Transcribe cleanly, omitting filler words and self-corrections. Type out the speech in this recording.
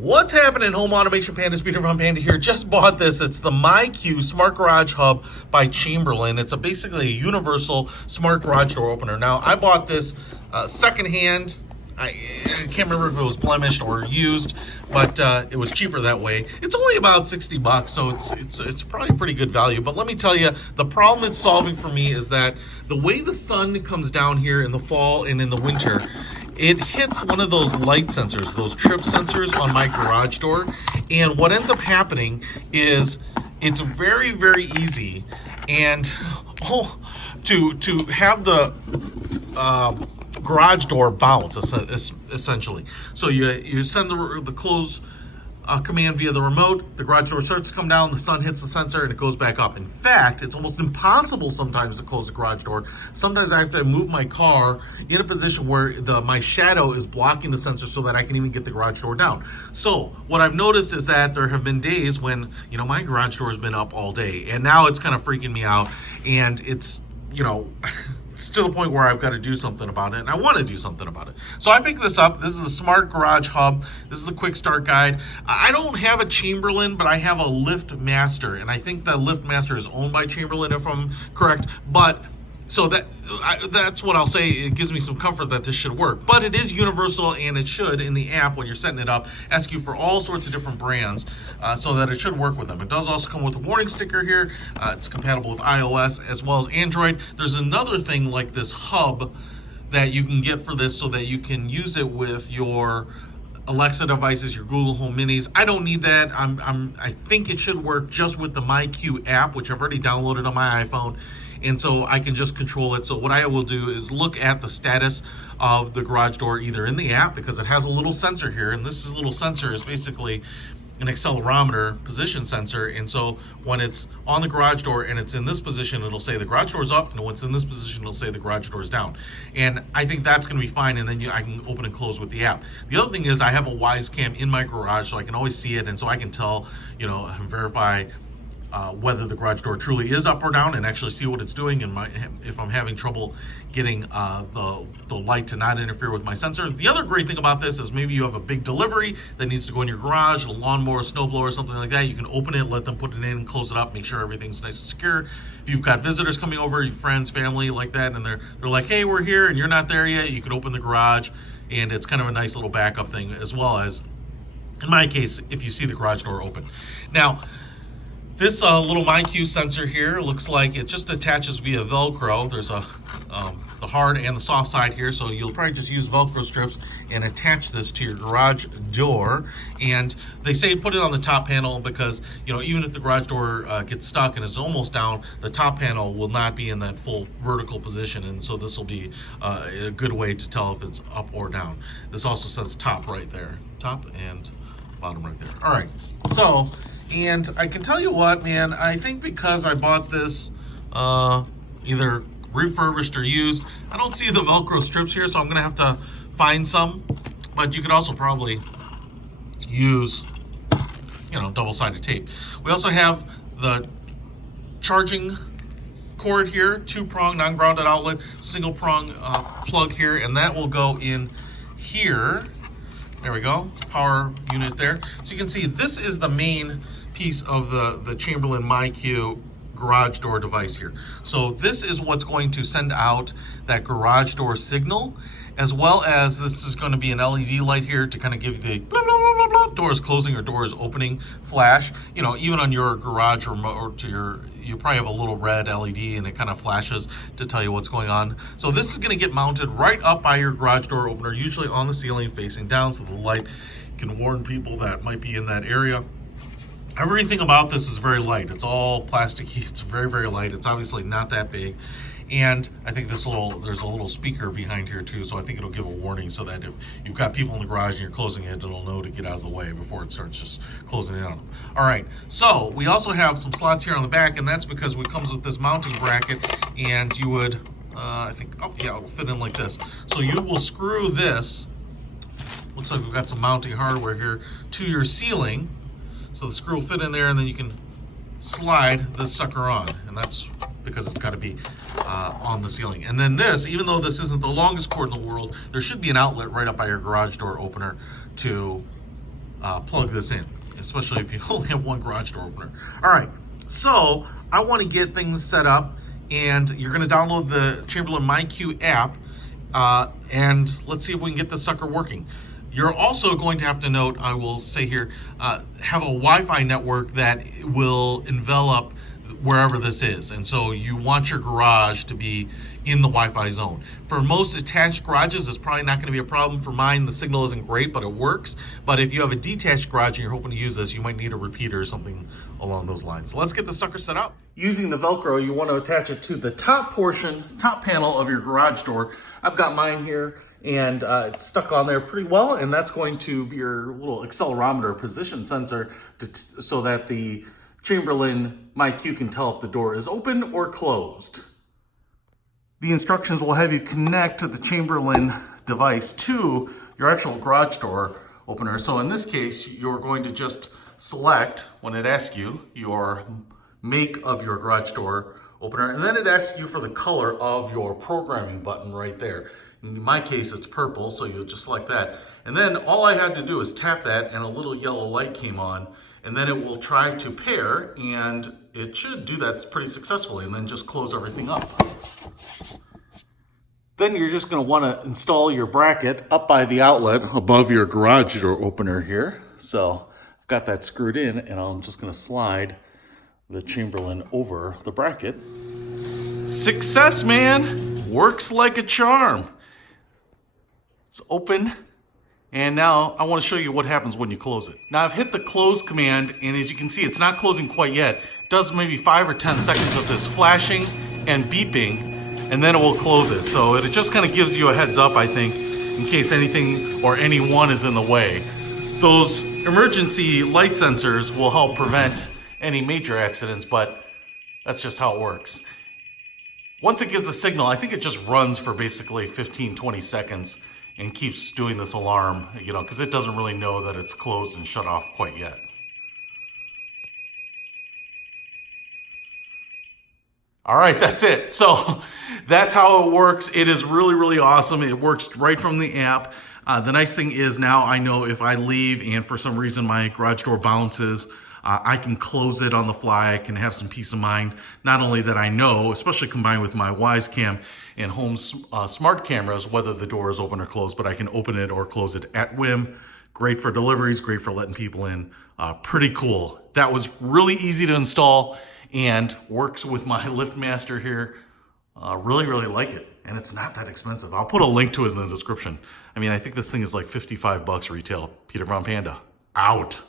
What's happening, home automation Panda? Speaker from Panda here. Just bought this. It's the MyQ Smart Garage Hub by Chamberlain. It's basically a universal smart garage door opener. Now, I bought this secondhand. I can't remember if it was blemished or used, but it was cheaper that way. It's only about 60 bucks, so it's probably pretty good value. But let me tell you, the problem it's solving for me is that the way the sun comes down here in the fall and in the winter, it hits one of those light sensors, those trip sensors on my garage door. And what ends up happening is it's very, very easy and to have the garage door bounce, essentially. So you send the close command via the remote, the garage door starts to come down, the sun hits the sensor, and it goes back up. In fact, it's almost impossible sometimes to close the garage door. Sometimes I have to move my car in a position where my shadow is blocking the sensor so that I can even get the garage door down. So what I've noticed is that there have been days when, my garage door has been up all day, and now it's kind of freaking me out, and it's, it's to the point where I've got to do something about it, and I want to do something about it. So I picked this up. This is the Smart Garage Hub. This is the quick start guide. I don't have a Chamberlain, but I have a Lift Master, and I think the Lift Master is owned by Chamberlain, if I'm correct. But so that's what I'll say. It gives me some comfort that this should work. But it is universal, and it should, in the app, when you're setting it up, ask you for all sorts of different brands so that it should work with them. It does also come with a warning sticker here. It's compatible with iOS as well as Android. There's another thing like this hub that you can get for this so that you can use it with your Alexa devices, your Google Home Minis. I don't need that. I think it should work just with the MyQ app, which I've already downloaded on my iPhone. And so I can just control it. So what I will do is look at the status of the garage door either in the app, because it has a little sensor here, and this little sensor is basically an accelerometer position sensor. And so when it's on the garage door and it's in this position, it'll say the garage door's up, and when it's in this position, it'll say the garage door's down. And I think that's gonna be fine, and then I can open and close with the app. The other thing is I have a Wise Cam in my garage, so I can always see it, and so I can tell, verify whether the garage door truly is up or down, and actually see what it's doing, and if I'm having trouble getting the light to not interfere with my sensor. The other great thing about this is maybe you have a big delivery that needs to go in your garage, a lawnmower, snowblower, something like that. You can open it, let them put it in, close it up, make sure everything's nice and secure. If you've got visitors coming over, your friends, family like that, and they're like, hey, we're here, and you're not there yet, you can open the garage, and it's kind of a nice little backup thing, as well as, in my case, if you see the garage door open. Now, this little MyQ sensor here looks like it just attaches via Velcro. There's the hard and the soft side here, so you'll probably just use Velcro strips and attach this to your garage door. And they say put it on the top panel because, even if the garage door gets stuck and is almost down, the top panel will not be in that full vertical position, and so this will be a good way to tell if it's up or down. This also says top right there, top and bottom right there. All right, so. And I can tell you what, man, I think because I bought this either refurbished or used, I don't see the Velcro strips here, so I'm gonna have to find some. But you could also probably use, double-sided tape. We also have the charging cord here, 2-prong non-grounded outlet, single prong plug here, and that will go in here. There we go, power unit there. So you can see this is the main piece of the Chamberlain MyQ garage door device here. So this is what's going to send out that garage door signal, as well as this is going to be an LED light here to kind of give the blah, blah, blah, blah, blah, doors closing or doors opening flash. Even on your garage remote or you probably have a little red LED and it kind of flashes to tell you what's going on. So this is going to get mounted right up by your garage door opener, usually on the ceiling facing down, so the light can warn people that might be in that area. Everything about this is very light. It's all plasticky. It's very, very light. It's obviously not that big. And I think there's a little speaker behind here too, so I think it'll give a warning so that if you've got people in the garage and you're closing it, it'll know to get out of the way before it starts just closing it on them. All right, so we also have some slots here on the back, and that's because it comes with this mounting bracket, and you would, I think, oh yeah, it'll fit in like this. So you will screw this, looks like we've got some mounting hardware here, to your ceiling. So the screw will fit in there, and then you can slide this sucker on, and that's because it's got to be on the ceiling. And then this, even though this isn't the longest cord in the world, there should be an outlet right up by your garage door opener to plug this in, especially if you only have one garage door opener. All right, so I want to get things set up, and you're going to download the Chamberlain MyQ app, and let's see if we can get this sucker working. You're also going to have to note, I will say here, have a Wi-Fi network that will envelop wherever this is. And so you want your garage to be in the Wi-Fi zone. For most attached garages, it's probably not going to be a problem. For mine, the signal isn't great, but it works. But if you have a detached garage and you're hoping to use this, you might need a repeater or something along those lines. So let's get the sucker set up. Using the Velcro, you want to attach it to the top portion, top panel of your garage door. I've got mine here, and it's stuck on there pretty well, and that's going to be your little accelerometer position sensor so that the Chamberlain MyQ can tell if the door is open or closed. The instructions will have you connect the Chamberlain device to your actual garage door opener. So in this case, you're going to just select, when it asks you, your make of your garage door opener, and then it asks you for the color of your programming button right there. In my case, it's purple, so you'll just select that. And then all I had to do is tap that, and a little yellow light came on, and then it will try to pair, and it should do that pretty successfully, and then just close everything up. Then you're just going to want to install your bracket up by the outlet above your garage door opener here. So I've got that screwed in, and I'm just going to slide the Chamberlain over the bracket. Success, man! Works like a charm. It's open. And now I want to show you what happens when you close it. Now I've hit the close command, and as you can see, it's not closing quite yet. It does maybe 5 or 10 seconds of this flashing and beeping, and then it will close it. So it just kind of gives you a heads up, I think, in case anything or anyone is in the way. Those emergency light sensors will help prevent any major accidents, but that's just how it works. Once it gives the signal, I think it just runs for basically 15, 20 seconds and keeps doing this alarm, because it doesn't really know that it's closed and shut off quite yet. All right, that's it. So that's how it works. It is really, really awesome. It works right from the app. The nice thing is now I know if I leave and for some reason my garage door bounces, I can close it on the fly. I can have some peace of mind. Not only that I know, especially combined with my WiseCam and home smart cameras, whether the door is open or closed, but I can open it or close it at whim. Great for deliveries, great for letting people in. Pretty cool. That was really easy to install and works with my LiftMaster here. Really, really like it. And it's not that expensive. I'll put a link to it in the description. I mean, I think this thing is like $55 retail. Peter Brown Panda, out.